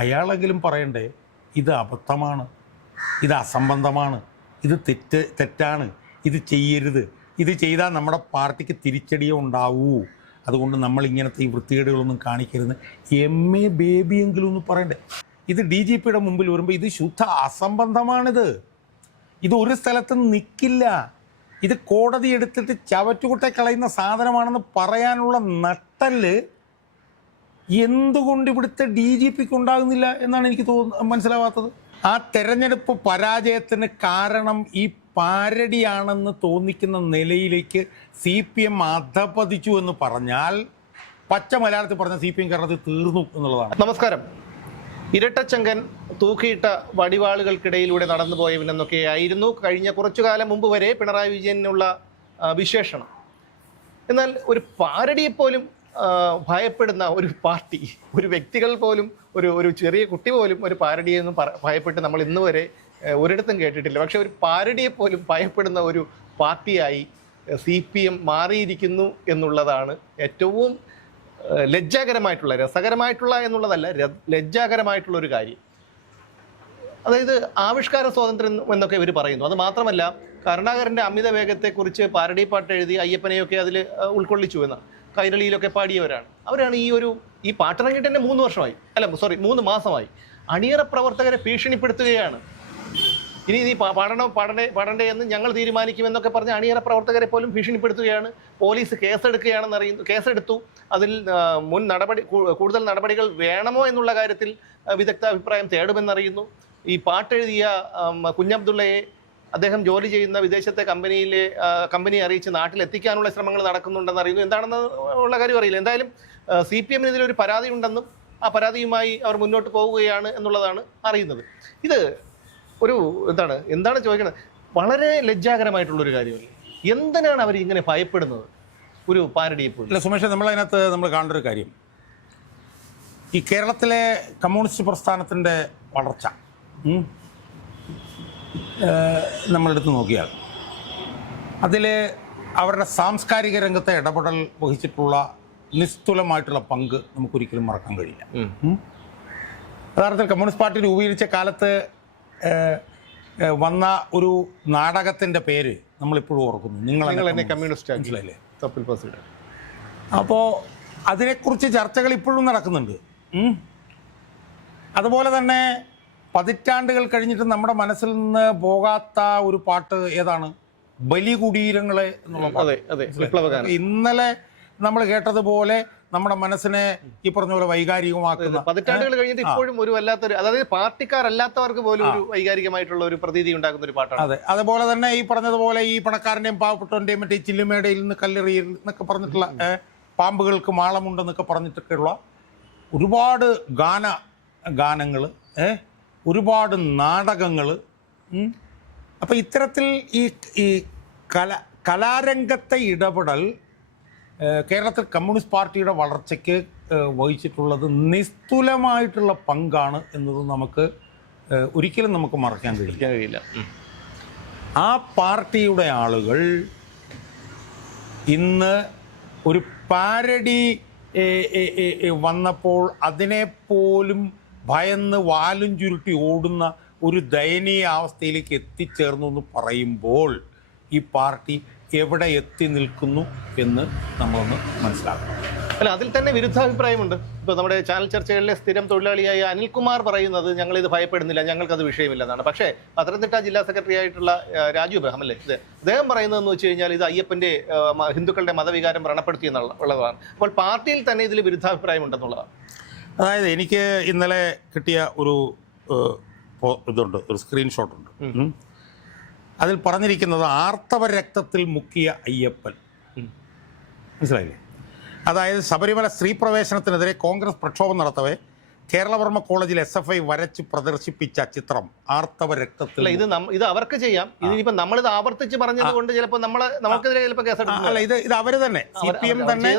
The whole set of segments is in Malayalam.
അയാളെങ്കിലും പറയണ്ടേ ഇത് അബദ്ധമാണ്, ഇത് അസംബന്ധമാണ്, ഇത് തെറ്റാണ്, ഇത് ചെയ്യരുത്, ഇത് ചെയ്താൽ നമ്മുടെ പാർട്ടിക്ക് തിരിച്ചടിയേ ഉണ്ടാവൂ, അതുകൊണ്ട് നമ്മൾ ഇങ്ങനത്തെ ഈ വൃത്തികേടുകളൊന്നും കാണിക്കരുത്. MA ബേബിയെങ്കിലും ഒന്ന് പറയണ്ടേ. ഇത് DGPയുടെ മുമ്പിൽ വരുമ്പോൾ ഇത് ശുദ്ധ അസംബന്ധമാണിത്, ഇത് ഒരു സ്ഥലത്തും നിൽക്കില്ല, ഇത് കോടതി എടുത്തിട്ട് ചവറ്റുകുട്ടെ കളയുന്ന സാധനമാണെന്ന് പറയാനുള്ള നട്ടല് എന്തുകൊണ്ട് ഇവിടുത്തെ DGPക്ക് ഉണ്ടാകുന്നില്ല എന്നാണ് എനിക്ക് മനസ്സിലാവാത്തത്. ആ തെരഞ്ഞെടുപ്പ് പരാജയത്തിന് കാരണം ഈ പാരഡിയാണെന്ന് തോന്നിക്കുന്ന നിലയിലേക്ക് CPM അധപതിച്ചു എന്ന് പറഞ്ഞാൽ പച്ച മലയാളത്തിൽ പറഞ്ഞ CPM കേരളത്തിൽ തീർന്നു എന്നുള്ളതാണ്. നമസ്കാരം. ഇരട്ടച്ചങ്കൻ തൂക്കിയിട്ട വടിവാളുകൾക്കിടയിലൂടെ നടന്നുപോയവനെന്നൊക്കെയായിരുന്നു കഴിഞ്ഞ കുറച്ചു കാലം മുമ്പ് വരെ പിണറായി വിജയനുള്ള വിശേഷണം. എന്നാൽ ഒരു പാരഡിയെപ്പോലും ഭയപ്പെടുന്ന ഒരു പാർട്ടി, ഒരു വ്യക്തികൾ പോലും, ഒരു ചെറിയ കുട്ടി പോലും ഒരു പാരഡിയെന്നും ഭയപ്പെട്ട് നമ്മൾ ഇന്ന് വരെ ഒരിടത്തും കേട്ടിട്ടില്ല. പക്ഷെ ഒരു പാരഡിയെപ്പോലും ഭയപ്പെടുന്ന ഒരു പാർട്ടിയായി CPM മാറിയിരിക്കുന്നു എന്നുള്ളതാണ് ഏറ്റവും ലജ്ജാകരമായിട്ടുള്ള, രസകരമായിട്ടുള്ള എന്നുള്ളതല്ല, ലജ്ജാകരമായിട്ടുള്ള ഒരു കാര്യം. അതായത് ആവിഷ്കാര സ്വാതന്ത്ര്യം എന്നൊക്കെ ഇവർ പറയുന്നു. അത് മാത്രമല്ല, കരുണാകരൻ്റെ അമിത വേഗത്തെക്കുറിച്ച് പാരഡി പാട്ട് എഴുതി അയ്യപ്പനെയൊക്കെ അതിൽ ഉൾക്കൊള്ളിച്ചു എന്നാണ്, കൈരളിയിലൊക്കെ പാടിയവരാണ്. അവരാണ് ഈ പാട്ടിറങ്ങിയിട്ട് തന്നെ 3 മാസമായി അണിയറ പ്രവർത്തകരെ ഭീഷണിപ്പെടുത്തുകയാണ്. ഇനി നീ പാടണ്ടേ എന്ന് ഞങ്ങൾ തീരുമാനിക്കുമെന്നൊക്കെ പറഞ്ഞ് അണിയറ പ്രവർത്തകരെ പോലും ഭീഷണിപ്പെടുത്തുകയാണ്. പോലീസ് കേസെടുത്തു. അതിൽ കൂടുതൽ നടപടികൾ വേണമോ എന്നുള്ള കാര്യത്തിൽ വിദഗ്ധ അഭിപ്രായം തേടുമെന്നറിയുന്നു. ഈ പാട്ടെഴുതിയ കുഞ്ഞബ്ദുള്ളയെ അദ്ദേഹം ജോലി ചെയ്യുന്ന വിദേശത്തെ കമ്പനി അറിയിച്ച് നാട്ടിലെത്തിക്കാനുള്ള ശ്രമങ്ങൾ നടക്കുന്നുണ്ടെന്ന് അറിയുന്നു. എന്താണെന്ന് ഉള്ള കാര്യം അറിയില്ല. എന്തായാലും CPM ഇതിലൊരു പരാതി ഉണ്ടെന്നും ആ പരാതിയുമായി അവർ മുന്നോട്ട് പോവുകയാണ് എന്നുള്ളതാണ് അറിയുന്നത്. ഇത് ഒരു എന്താണ് ചോദിക്കുന്നത്, വളരെ ലജ്ജാകരമായിട്ടുള്ളൊരു കാര്യമല്ല. എന്തിനാണ് അവർ ഇങ്ങനെ ഭയപ്പെടുന്നത് ഒരു പാരഡിയെ പോലും? അല്ല സുമേഷ്, നമ്മൾ കാണേണ്ട ഒരു കാര്യം, ഈ കേരളത്തിലെ കമ്മ്യൂണിസ്റ്റ് പ്രസ്ഥാനത്തിൻ്റെ വളർച്ച നമ്മളെടുത്ത് നോക്കിയാൽ അതിൽ അവരുടെ സാംസ്കാരിക രംഗത്തെ ഇടപെടൽ വഹിച്ചിട്ടുള്ള നിസ്തുലമായിട്ടുള്ള പങ്ക് നമുക്കൊരിക്കലും മറക്കാൻ കഴിയില്ല. യഥാർത്ഥത്തിൽ കമ്മ്യൂണിസ്റ്റ് പാർട്ടി രൂപീകരിച്ച കാലത്ത് വന്ന ഒരു നാടകത്തിൻ്റെ പേര് നമ്മളിപ്പോഴും ഓർക്കുന്നു, നിങ്ങൾ കമ്മ്യൂണിസ്റ്റ് മനസ്സിലായില്ലേ. അപ്പോൾ അതിനെക്കുറിച്ച് ചർച്ചകൾ ഇപ്പോഴും നടക്കുന്നുണ്ട്. അതുപോലെ തന്നെ പതിറ്റാണ്ടുകൾ കഴിഞ്ഞിട്ട് നമ്മുടെ മനസ്സിൽ നിന്ന് പോകാത്ത ഒരു പാട്ട് ഏതാണ്? ബലികുടീരങ്ങളെ എന്നുള്ള. ഇന്നലെ നമ്മൾ കേട്ടതുപോലെ നമ്മുടെ മനസ്സിനെ ഈ പറഞ്ഞ പോലെ വൈകാരികമാക്കുന്ന, പതിറ്റാണ്ടുകൾ കഴിഞ്ഞിട്ട് ഇപ്പോഴും ഒരു വല്ലാത്തൊരു, അതായത് പാർട്ടിക്കാരല്ലാത്തവർക്ക് പോലും ഒരു വൈകാരികമായിട്ടുള്ള ഒരു പ്രതീതി ഉണ്ടാക്കുന്ന ഒരു പാട്ടാണ്. അതെ, അതുപോലെ തന്നെ ഈ പറഞ്ഞതുപോലെ ഈ പണക്കാരൻ്റെയും പാവപ്പെട്ടവൻ്റെയും മറ്റേ ചില്ലുമേടയിൽ നിന്ന് കല്ലെറിയിൽ എന്നൊക്കെ പറഞ്ഞിട്ടുള്ള, പാമ്പുകൾക്ക് മാളമുണ്ടെന്നൊക്കെ പറഞ്ഞിട്ടൊക്കെയുള്ള ഒരുപാട് ഗാനങ്ങൾ, ഒരുപാട് നാടകങ്ങൾ. അപ്പം ഇത്തരത്തിൽ ഈ കലാരംഗത്തെ ഇടപെടൽ കേരളത്തിൽ കമ്മ്യൂണിസ്റ്റ് പാർട്ടിയുടെ വളർച്ചയ്ക്ക് വഹിച്ചിട്ടുള്ളത് നിസ്തുലമായിട്ടുള്ള പങ്കാണ് എന്നത് ഒരിക്കലും നമുക്ക് മറക്കാൻ കഴിയില്ല. ആ പാർട്ടിയുടെ ആളുകൾ ഇന്ന് ഒരു പാരഡി വന്നപ്പോൾ അതിനെപ്പോലും ഭയന്ന് വാലും ചുരുട്ടി ഓടുന്ന ഒരു ദയനീയ അവസ്ഥയിലേക്ക് എത്തിച്ചേർന്നു എന്ന് പറയുമ്പോൾ ഈ പാർട്ടി എവിടെ എത്തി നിൽക്കുന്നു എന്ന് നമ്മളൊന്ന് മനസ്സിലാക്കണം. അല്ല, അതിൽ തന്നെ വിരുദ്ധാഭിപ്രായമുണ്ട്. ഇപ്പോൾ നമ്മുടെ ചാനൽ ചർച്ചകളിലെ സ്ഥിരം തൊഴിലാളിയായ അനിൽകുമാർ പറയുന്നത് ഞങ്ങളിത് ഭയപ്പെടുന്നില്ല, ഞങ്ങൾക്കത് വിഷയമില്ലെന്നാണ്. പക്ഷേ പത്തനംതിട്ട ജില്ലാ സെക്രട്ടറി ആയിട്ടുള്ള രാജു എബ്രഹാം അല്ലേ, അദ്ദേഹം പറയുന്നതെന്ന് വെച്ച് കഴിഞ്ഞാൽ ഇത് അയ്യപ്പൻ്റെ ഹിന്ദുക്കളുടെ മതവികാരം വ്രണപ്പെടുത്തി എന്നുള്ളതാണ്. അപ്പോൾ പാർട്ടിയിൽ തന്നെ ഇതിൽ വിരുദ്ധാഭിപ്രായമുണ്ടെന്നുള്ളതാണ്. അതായത് എനിക്ക് ഇന്നലെ കിട്ടിയ ഒരു സ്ക്രീൻഷോട്ടുണ്ട്. അതിൽ പറഞ്ഞിരിക്കുന്നത് ആർത്തവ രക്തത്തിൽ മുക്കിയ അയ്യപ്പൻ. മനസ്സിലായില്ലേ? അതായത് ശബരിമല സ്ത്രീ പ്രവേശനത്തിനെതിരെ കോൺഗ്രസ് പ്രക്ഷോഭം നടത്തവേ കേരളവർമ്മ കോളേജിൽ SFI വരച്ച് പ്രദർശിപ്പിച്ച ചിത്രം ആർത്തവ രക്തത്തിൽ. ഇത് അവർക്ക് ചെയ്യാം. ഇതിനിപ്പോൾ നമ്മളിത് ആവർത്തിച്ച് പറഞ്ഞത് കൊണ്ട് ചിലപ്പോൾ നമുക്കെതിരെ ചിലപ്പോൾ കേസെടുക്കും. അല്ല, ഇത് അവർ തന്നെ, CPM തന്നെ,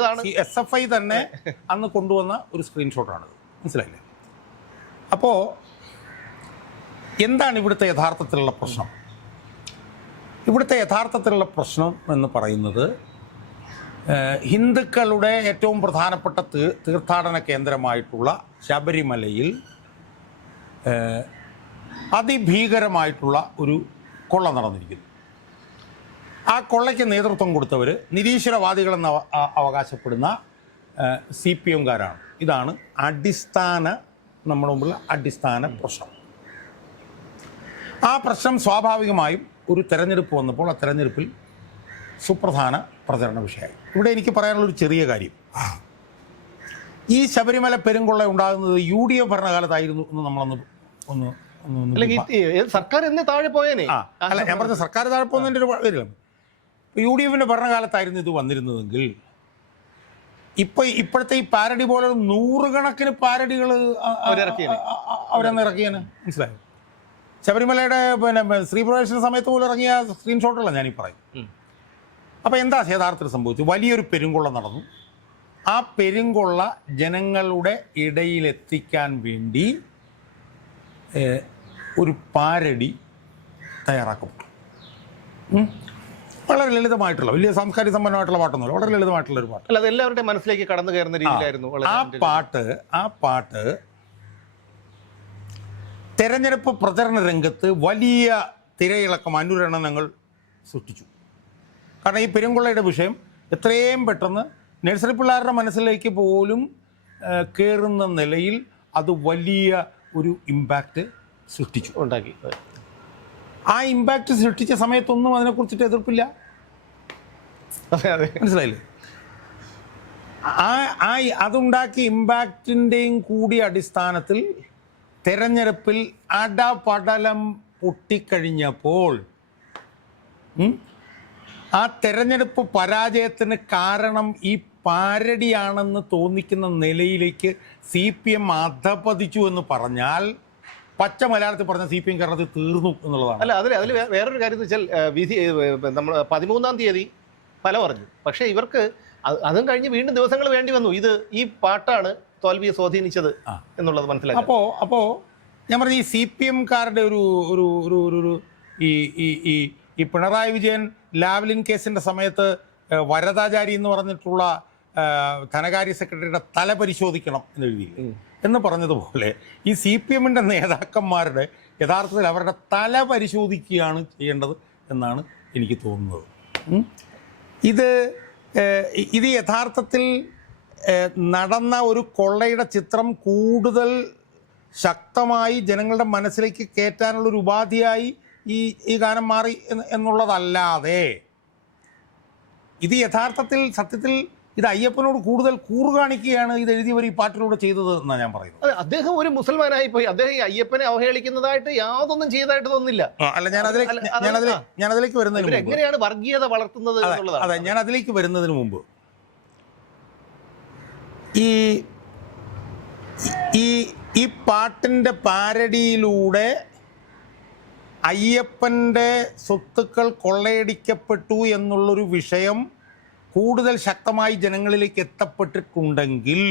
SFI തന്നെ അന്ന് കൊണ്ടുവന്ന ഒരു സ്ക്രീൻഷോട്ടാണ്. മനസ്സിലായില്ലേ? അപ്പോൾ എന്താണ് ഇവിടുത്തെ യഥാർത്ഥത്തിലുള്ള പ്രശ്നം? ഇവിടുത്തെ യഥാർത്ഥത്തിലുള്ള പ്രശ്നം എന്ന് പറയുന്നത് ഹിന്ദുക്കളുടെ ഏറ്റവും പ്രധാനപ്പെട്ട തീർത്ഥാടന കേന്ദ്രമായിട്ടുള്ള ശബരിമലയിൽ അതിഭീകരമായിട്ടുള്ള ഒരു കൊള്ള നടന്നിരിക്കുന്നു. ആ കൊള്ളയ്ക്ക് നേതൃത്വം കൊടുത്തവർ നിരീശ്വരവാദികളെന്ന് അവകാശപ്പെടുന്ന CPM-കാരാണ്. ഇതാണ് നമ്മുടെ മുമ്പിലുള്ള അടിസ്ഥാന പ്രശ്നം. ആ പ്രശ്നം സ്വാഭാവികമായും ഒരു തെരഞ്ഞെടുപ്പ് വന്നപ്പോൾ ആ തെരഞ്ഞെടുപ്പിൽ സുപ്രധാന പ്രചരണ വിഷയമായി. ഇവിടെ എനിക്ക് പറയാനുള്ളൊരു ചെറിയ കാര്യം, ഈ ശബരിമല പെരുങ്കൊള്ള ഉണ്ടാകുന്നത് UDF ഭരണകാലത്തായിരുന്നു എന്ന് നമ്മളൊന്ന് സർക്കാർ എന്നെ താഴെ പോയേനെ. അല്ല, ഞാൻ പറഞ്ഞ സർക്കാർ താഴെ പോകുന്നതിൻ്റെ ഒരു വരില്ല. UDF-ന്റെ ഭരണകാലത്തായിരുന്നു ഇത് വന്നിരുന്നതെങ്കിൽ ഇപ്പോഴത്തെ ഈ പാരഡി പോലെ നൂറുകണക്കിന് പാരഡികൾ അവരന്ന് ഇറക്കിയാണ്. മനസ്സിലായോ? ശബരിമലയുടെ സ്ത്രീപ്രവേശന സമയത്ത് പോലും ഇറങ്ങിയ സ്ക്രീൻഷോട്ടുള്ള ഞാനീ പറയും. അപ്പോൾ എന്താ യഥാർത്ഥത്തിൽ സംഭവിച്ചു? വലിയൊരു പെരുങ്കൊള്ള നടന്നു. ആ പെരുങ്കൊള്ള ജനങ്ങളുടെ ഇടയിലെത്തിക്കാൻ വേണ്ടി ഒരു പാരഡി തയ്യാറാക്കപ്പെട്ടു. വളരെ ലളിതമായിട്ടുള്ള, വലിയ സാംസ്കാരിക സമ്പന്നമായിട്ടുള്ള പാട്ടൊന്നുമില്ല, വളരെ ലളിതമായിട്ടുള്ള ഒരു പാട്ട്. അല്ല, അത് എല്ലാവരുടെ മനസ്സിലേക്ക് കടന്നു കയറുന്ന രീതിയിലായിരുന്നു. ആ പാട്ട് തെരഞ്ഞെടുപ്പ് പ്രചരണ രംഗത്ത് വലിയ തിരയിളക്കം, അനുരണനങ്ങൾ സൃഷ്ടിച്ചു. കാരണം ഈ പെരുങ്കൊള്ളയുടെ വിഷയം എത്രയും പെട്ടെന്ന് നഴ്സറി പിള്ളേരുടെ മനസ്സിലേക്ക് പോലും കയറുന്ന നിലയിൽ അത് വലിയ ഒരു ഇമ്പാക്റ്റ് ഉണ്ടാക്കി. ആ ഇമ്പാക്റ്റ് സൃഷ്ടിച്ച സമയത്തൊന്നും അതിനെക്കുറിച്ചിട്ട് എതിർപ്പില്ല. മനസ്സിലായില്ലേ? അതുണ്ടാക്കിയ ഇമ്പാക്റ്റിൻ്റെയും കൂടി അടിസ്ഥാനത്തിൽ തെരഞ്ഞെടുപ്പിൽ അടപടലം പൊട്ടിക്കഴിഞ്ഞപ്പോൾ ആ തെരഞ്ഞെടുപ്പ് പരാജയത്തിന് കാരണം ഈ പാരഡിയാണെന്ന് തോന്നിക്കുന്ന നിലയിലേക്ക് CPM അധപതിച്ചു എന്ന് പറഞ്ഞാൽ, പച്ച മലയാളത്തിൽ പറഞ്ഞ CPM കേരളത്തിൽ തീർന്നു എന്നുള്ളതാണ്. അല്ല, അതിൽ വേറൊരു കാര്യം എന്ന് വെച്ചാൽ, വിധി നമ്മൾ 13-ാം തീയതി ഫലം പറഞ്ഞു. പക്ഷേ ഇവർക്ക് അതും കഴിഞ്ഞ് വീണ്ടും ദിവസങ്ങൾ വേണ്ടി വന്നു. ഈ പാട്ടാണ് തോൽവിയെ സ്വാധീനിച്ചത് എന്നുള്ളത് മനസ്സിലാക്കി. അപ്പോൾ ഞാൻ പറഞ്ഞ ഈ CPM-കാരുടെ ഒരു ഈ പിണറായി വിജയൻ ലാവ്ലിൻ കേസിൻ്റെ സമയത്ത് വരദാചാരി എന്ന് പറഞ്ഞിട്ടുള്ള ധനകാര്യ സെക്രട്ടറിയുടെ തല പരിശോധിക്കണം എന്ന് പറഞ്ഞതുപോലെ ഈ CPM-ൻ്റെ നേതാക്കന്മാരുടെ യഥാർത്ഥത്തിൽ അവരുടെ തല പരിശോധിക്കുകയാണ് ചെയ്യേണ്ടത് എന്നാണ് എനിക്ക് തോന്നുന്നത്. ഇത് യഥാർത്ഥത്തിൽ നടന്ന ഒരു കൊള്ളയുടെ ചിത്രം കൂടുതൽ ശക്തമായി ജനങ്ങളുടെ മനസ്സിലേക്ക് കയറ്റാനുള്ളൊരു ഉപാധിയായി ഈ ഗാനം മാറി എന്നുള്ളതല്ലാതെ ഇത് യഥാർത്ഥത്തിൽ സത്യത്തിൽ ഇത് അയ്യപ്പനോട് കൂടുതൽ കൂറ് കാണിക്കുകയാണ് ഇത് എഴുതിയവർ ഈ പാട്ടിലൂടെ ചെയ്തത് എന്നാണ് ഞാൻ പറയുന്നത്. അദ്ദേഹം ഒരു മുസൽമാനായി പോയി. അദ്ദേഹം ഈ അയ്യപ്പനെ അവഹേളിക്കുന്നതായിട്ട് യാതൊന്നും ചെയ്തതായിട്ട് തോന്നുന്നില്ല. അല്ല, ഞാൻ അതിലേക്ക് വരുന്നതിന് എങ്ങനെയാണ് വർഗീയത വളർത്തുന്നത് എന്നുള്ളതാണ്. അതെ, ഞാൻ അതിലേക്ക് വരുന്നതിന് മുമ്പ് ഈ പാട്ടിൻ്റെ പാരഡിയിലൂടെ അയ്യപ്പൻ്റെ സ്വത്തുക്കൾ കൊള്ളയടിക്കപ്പെട്ടു എന്നുള്ളൊരു വിഷയം കൂടുതൽ ശക്തമായി ജനങ്ങളിലേക്ക് എത്തപ്പെട്ടിട്ടുണ്ടെങ്കിൽ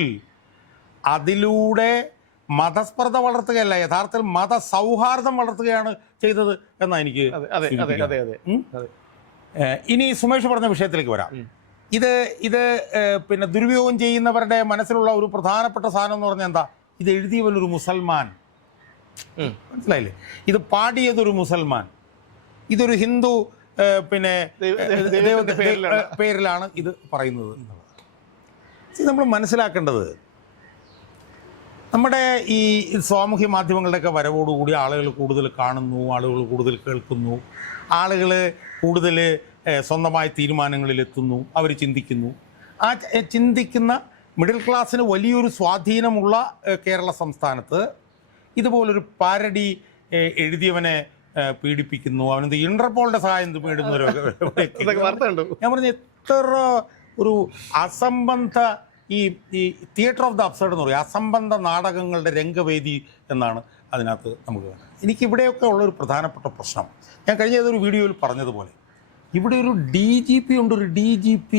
അതിലൂടെ മതസ്പർദ്ധ വളർത്തുകയല്ല, യഥാർത്ഥത്തിൽ മതസൗഹാർദ്ദം വളർത്തുകയാണ് ചെയ്തത് എന്നാണ് എനിക്ക്. ഇനി സുമേഷ് പറഞ്ഞ വിഷയത്തിലേക്ക് വരാം. ഇത് പിന്നെ ദുരുപയോഗം ചെയ്യുന്നവരുടെ മനസ്സിലുള്ള ഒരു പ്രധാനപ്പെട്ട സാധനം എന്ന് പറഞ്ഞാൽ എന്താ? ഇത് എഴുതിയവനൊരു മുസൽമാൻ. മനസ്സിലായില്ലേ? ഇത് പാടിയതൊരു മുസൽമാൻ, ഇതൊരു ഹിന്ദു പിന്നെ പേരിലാണ് ഇത് പറയുന്നത്. നമ്മൾ മനസ്സിലാക്കേണ്ടത്, നമ്മുടെ ഈ സാമൂഹ്യ മാധ്യമങ്ങളുടെയൊക്കെ വരവോടുകൂടി ആളുകൾ കൂടുതൽ കാണുന്നു, ആളുകൾ കൂടുതൽ കേൾക്കുന്നു, ആളുകൾ കൂടുതൽ സ്വന്തമായ തീരുമാനങ്ങളിലെത്തുന്നു, അവർ ചിന്തിക്കുന്നു. ആ ചിന്തിക്കുന്ന മിഡിൽ ക്ലാസ്സിന് വലിയൊരു സ്വാധീനമുള്ള കേരള സംസ്ഥാനത്ത് ഇതുപോലൊരു പാരഡി എഴുതിയവനെ പീഡിപ്പിക്കുന്നു, അവനെന്ത് ഇന്റർപോളിൻ്റെ സഹായം ഞാൻ പറഞ്ഞ എത്ര ഒരു അസംബന്ധ ഈ തിയേറ്റർ ഓഫ് ദ അബ്സർഡ് എന്ന് പറയും, അസംബന്ധ നാടകങ്ങളുടെ രംഗവേദി എന്നാണ് അതിനകത്ത് നമുക്ക് കാണാം. എനിക്കിവിടെയൊക്കെ ഉള്ളൊരു പ്രധാനപ്പെട്ട പ്രശ്നം, ഞാൻ കഴിഞ്ഞ ഏതൊരു വീഡിയോയിൽ പറഞ്ഞതുപോലെ, ഇവിടെ ഒരു DGP ഉണ്ട്, ഒരു DGP,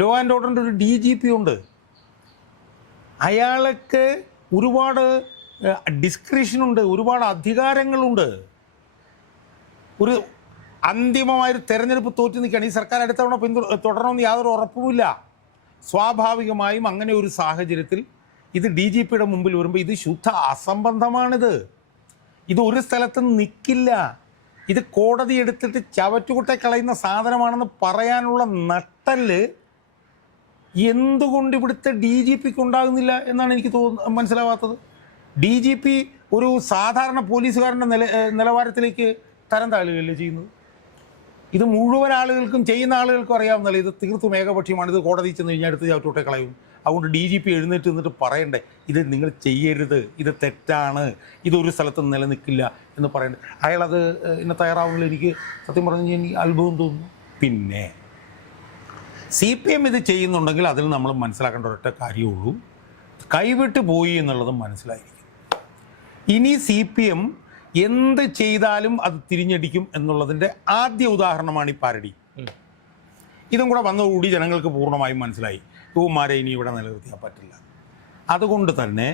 ലോ ആൻഡ് ഓർഡറിൻ്റെ ഒരു DGP ഉണ്ട്. അയാൾക്ക് ഒരുപാട് ഡിസ്ക്രിഷനുണ്ട്, ഒരുപാട് അധികാരങ്ങളുണ്ട്. ഒരു അന്തിമമായൊരു തെരഞ്ഞെടുപ്പ് തോറ്റു നിൽക്കുകയാണ്. ഈ സർക്കാർ അടുത്ത തവണ തുടരണമെന്ന് യാതൊരു ഉറപ്പുമില്ല. സ്വാഭാവികമായും അങ്ങനെ ഒരു സാഹചര്യത്തിൽ ഇത് DGPയുടെ മുമ്പിൽ വരുമ്പോൾ ഇത് ശുദ്ധ അസംബന്ധമാണിത്. ഇത് ഒരു സ്ഥലത്തും നിൽക്കില്ല. ഇത് കോടതി എടുത്തിട്ട് ചവറ്റുകുട്ടെ കളയുന്ന സാധനമാണെന്ന് പറയാനുള്ള നട്ടല് എന്തുകൊണ്ട് ഇവിടുത്തെ DGPക്ക് ഉണ്ടാകുന്നില്ല എന്നാണ് എനിക്ക് മനസ്സിലാവാത്തത്. DGP ഒരു സാധാരണ പോലീസുകാരൻ്റെ നിലവാരത്തിലേക്ക് തരം താഴുകയല്ലേ ചെയ്യുന്നത്. ഇത് മുഴുവൻ ആളുകൾക്കും, ചെയ്യുന്ന ആളുകൾക്കും അറിയാവുന്നല്ലോ ഇത് തീർത്തും ഏകപക്ഷീയമാണ്. ഇത് കോടതി ചെന്ന് കഴിഞ്ഞാൽ അടുത്ത് ചവിട്ടോട്ടെ കളയും. അതുകൊണ്ട് DGP എഴുന്നേറ്റ് നിന്നിട്ട് പറയണ്ടേ ഇത് നിങ്ങൾ ചെയ്യരുത്, ഇത് തെറ്റാണ്, ഇതൊരു സ്ഥലത്തും നിലനിൽക്കില്ല എന്ന് പറയണ്ടേ. അയാളത് എന്നെ തയ്യാറാവുന്നില്ല. എനിക്ക് സത്യം പറഞ്ഞു എനിക്ക് അത്ഭുതം തോന്നുന്നു. പിന്നെ CPM ഇത് ചെയ്യുന്നുണ്ടെങ്കിൽ അതിൽ നമ്മൾ മനസ്സിലാക്കേണ്ട ഒരൊറ്റ കാര്യമുള്ളൂ, കൈവിട്ട് പോയി എന്നുള്ളതും മനസ്സിലായിരിക്കും. ഇനി CPM എന്ത് ചെയ്താലും അത് തിരിഞ്ഞടിക്കും എന്നുള്ളതിൻ്റെ ആദ്യ ഉദാഹരണമാണ് ഈ പാരഡി. ഇതും കൂടെ വന്നതുകൂടി ജനങ്ങൾക്ക് പൂർണ്ണമായും മനസ്സിലായി ഇവന്മാരെ ഇനി ഇവിടെ നിലനിർത്തിയാൽ പറ്റില്ല. അതുകൊണ്ട് തന്നെ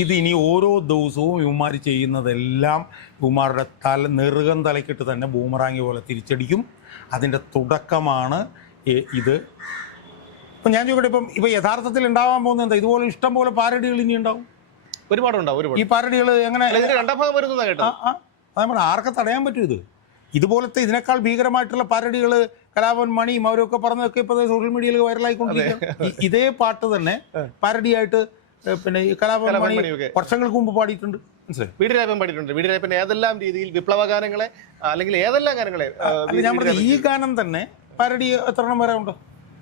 ഇതിനി ഓരോ ദിവസവും ഇവന്മാർ ചെയ്യുന്നതെല്ലാം ഇവന്മാരുടെ നെറുകം തലക്കിട്ട് തന്നെ ബൂമറാങ്ങി പോലെ തിരിച്ചടിക്കും. അതിൻ്റെ തുടക്കമാണ് ഇത്. ഇപ്പം ഞാൻ ചോദിക്കട്ടെ, ഇപ്പം യഥാർത്ഥത്തിൽ ഉണ്ടാവാൻ പോകുന്നത് എന്താ? ഇതുപോലെ ഇഷ്ടം പോലെ പാരഡികൾ ഇനി ഉണ്ടാവും, ഒരുപാടുണ്ടാവും. ഈ പാരഡികൾ എങ്ങനെ രണ്ടാം ഭാഗം വരുന്നതാണ് കേട്ടോ. നമ്മൾ ആർക്ക് തടയാൻ പറ്റും? ഇതുപോലത്തെ ഇതിനേക്കാൾ ഭീകരമായിട്ടുള്ള പാരഡികൾ കലാഭവൻ മണിയും അവരൊക്കെ പറഞ്ഞതൊക്കെ ഇപ്പോൾ സോഷ്യൽ മീഡിയയിൽ വൈറലായിക്കൊണ്ടിരിക്കുക. ഇതേ പാട്ട് തന്നെ പാരഡിയായിട്ട് പിന്നെ ഈ കലാഭവൻ മണി വർഷങ്ങൾക്ക് മുമ്പ് പാടിയിട്ടുണ്ട്. മനസ്സിലായി? വീടിരാപ്പൻ പാടിയിട്ടുണ്ട്. വീടിരാപ്പൻ ഏതെല്ലാം രീതിയിൽ വിപ്ലവ ഗാനങ്ങളെ അല്ലെങ്കിൽ ഏതെല്ലാം ഗാനങ്ങളെ ഞാൻ പറഞ്ഞ ഈ ഗാനം തന്നെ പാരഡി എത്രണ്ണം വരെ ഉണ്ട്.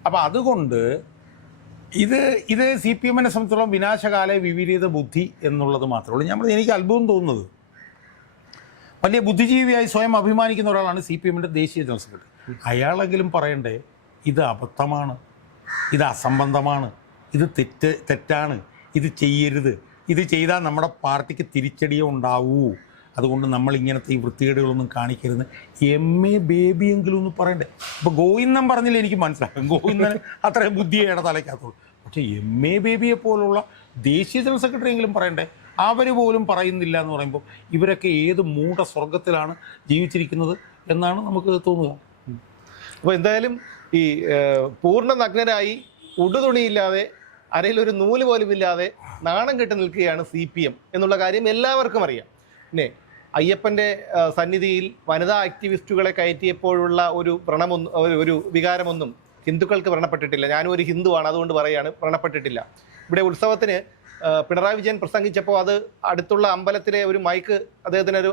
അപ്പം അതുകൊണ്ട് ഇത് CPM-നെ സംബന്ധിച്ചോളം വിനാശകാല വിപരീത ബുദ്ധി എന്നുള്ളത് മാത്രമേ ഉള്ളൂ. എനിക്ക് അത്ഭുതം തോന്നുന്നത്, വലിയ ബുദ്ധിജീവിയായി സ്വയം അഭിമാനിക്കുന്ന ഒരാളാണ് CPM-ന്റെ ദേശീയ ജനറൽ സെക്രട്ടറി. അയാളെങ്കിലും പറയണ്ടേ ഇത് അബദ്ധമാണ്, ഇത് അസംബന്ധമാണ്, ഇത് തെറ്റാണ്, ഇത് ചെയ്യരുത്, ഇത് ചെയ്താൽ നമ്മുടെ പാർട്ടിക്ക് തിരിച്ചടിയേ ഉണ്ടാവൂ, അതുകൊണ്ട് നമ്മൾ ഇങ്ങനത്തെ ഈ വൃത്തികേടുകളൊന്നും കാണിക്കരുത്. MA ബേബിയെങ്കിലും ഒന്ന് പറയണ്ടേ. ഇപ്പോൾ ഗോവിന്ദൻ പറഞ്ഞില്ല, എനിക്ക് മനസ്സിലാക്കും ഗോവിന്ദൻ അത്രയും ബുദ്ധിയുടെ തലയ്ക്കകത്തുള്ളൂ. പക്ഷേ MA ബേബിയെ പോലുള്ള ദേശീയ ജനറൽ സെക്രട്ടറി എങ്കിലും പറയണ്ടേ. അവർ പോലും പറയുന്നില്ല എന്ന് പറയുമ്പോൾ ഇവരൊക്കെ ഏത് മൂഢ സ്വർഗത്തിലാണ് ജീവിച്ചിരിക്കുന്നത് എന്നാണ് നമുക്ക് തോന്നുക. അപ്പോൾ എന്തായാലും ഈ പൂർണ്ണ നഗ്നരായി ഉടുതുണിയില്ലാതെ അരയിലൊരു നൂല് പോലും ഇല്ലാതെ നാണം കെട്ട് നിൽക്കുകയാണ് CPM എന്നുള്ള കാര്യം എല്ലാവർക്കും അറിയാം. പിന്നെ അയ്യപ്പൻ്റെ സന്നിധിയിൽ വനിതാ ആക്ടിവിസ്റ്റുകളെ കയറ്റിയപ്പോഴുള്ള ഒരു വികാരമൊന്നും ഹിന്ദുക്കൾക്ക് വ്രണപ്പെട്ടിട്ടില്ല. ഞാനും ഒരു ഹിന്ദുവാണ്, അതുകൊണ്ട് പറയാണ്, വ്രണപ്പെട്ടിട്ടില്ല. ഇവിടെ ഉത്സവത്തിന് പിണറായി വിജയൻ പ്രസംഗിച്ചപ്പോൾ അത് അടുത്തുള്ള അമ്പലത്തിലെ ഒരു മൈക്ക് അദ്ദേഹത്തിന് ഒരു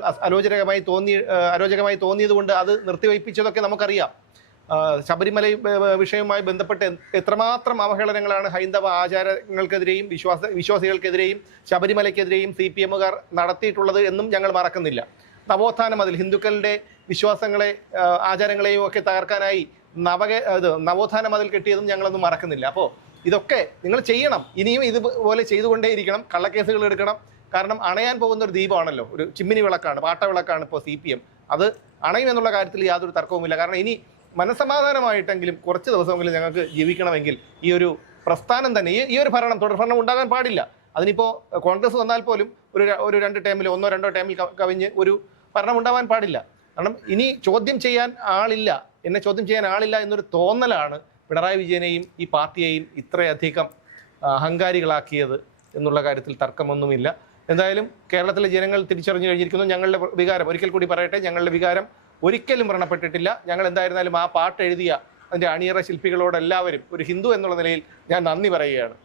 അരോചകമായി തോന്നിയത് കൊണ്ട് അത് നിർത്തിവയ്പ്പിച്ചതൊക്കെ നമുക്കറിയാം. ശബരിമല വിഷയവുമായി ബന്ധപ്പെട്ട് എത്രമാത്രം അവഹേളനങ്ങളാണ് ഹൈന്ദവ ആചാരങ്ങൾക്കെതിരെയും വിശ്വാസികൾക്കെതിരെയും ശബരിമലയ്ക്കെതിരെയും CPM-കാർ നടത്തിയിട്ടുള്ളത് എന്നും ഞങ്ങൾ മറക്കുന്നില്ല. നവോത്ഥാന മതിൽ, ഹിന്ദുക്കളുടെ വിശ്വാസങ്ങളെ ആചാരങ്ങളെയും ഒക്കെ തകർക്കാനായി നവോത്ഥാന മതിൽ കെട്ടിയതും ഞങ്ങളൊന്നും മറക്കുന്നില്ല. അപ്പോൾ ഇതൊക്കെ നിങ്ങൾ ചെയ്യണം, ഇനിയും ഇതുപോലെ ചെയ്തുകൊണ്ടേയിരിക്കണം, കള്ളക്കേസുകൾ എടുക്കണം. കാരണം അണയാൻ പോകുന്ന ഒരു ദീപമാണല്ലോ, ഒരു ചിമ്മിനി വിളക്കാണ്, പാട്ടവിളക്കാണ് ഇപ്പോൾ CPM. അത് അണയുമെന്നുള്ള കാര്യത്തിൽ യാതൊരു തർക്കവുമില്ല. കാരണം ഇനി മനസ്സമാധാനമായിട്ടെങ്കിലും കുറച്ച് ദിവസമെങ്കിലും ഞങ്ങൾക്ക് ജീവിക്കണമെങ്കിൽ ഈ ഒരു പ്രസ്ഥാനം തന്നെ, ഈ ഒരു തുടർഭരണം ഉണ്ടാകാൻ പാടില്ല. അതിനിപ്പോൾ കോൺഗ്രസ് വന്നാൽ പോലും ഒരു 2 ടേമിൽ 1-2 ടേമിൽ കവിഞ്ഞ് ഒരു ഭരണം ഉണ്ടാവാൻ പാടില്ല. കാരണം ഇനി എന്നെ ചോദ്യം ചെയ്യാൻ ആളില്ല എന്നൊരു തോന്നലാണ് പിണറായി വിജയനെയും ഈ പാർട്ടിയെയും ഇത്രയധികം അഹങ്കാരികളാക്കിയത് എന്നുള്ള കാര്യത്തിൽ തർക്കമൊന്നുമില്ല. എന്തായാലും കേരളത്തിലെ ജനങ്ങൾ തിരിച്ചറിഞ്ഞു കഴിഞ്ഞിരിക്കുന്നു. ഞങ്ങളുടെ വികാരം, ഒരിക്കൽ കൂടി പറയട്ടെ, ഞങ്ങളുടെ വികാരം ഒരിക്കലും വ്രണപ്പെട്ടിട്ടില്ല. ഞങ്ങൾ എന്തായിരുന്നാലും ആ പാട്ട് എഴുതിയ അതിൻ്റെ അണിയറ ശില്പികളോടെല്ലാവരും ഒരു ഹിന്ദു എന്നുള്ള നിലയിൽ ഞാൻ നന്ദി പറയുകയാണ്.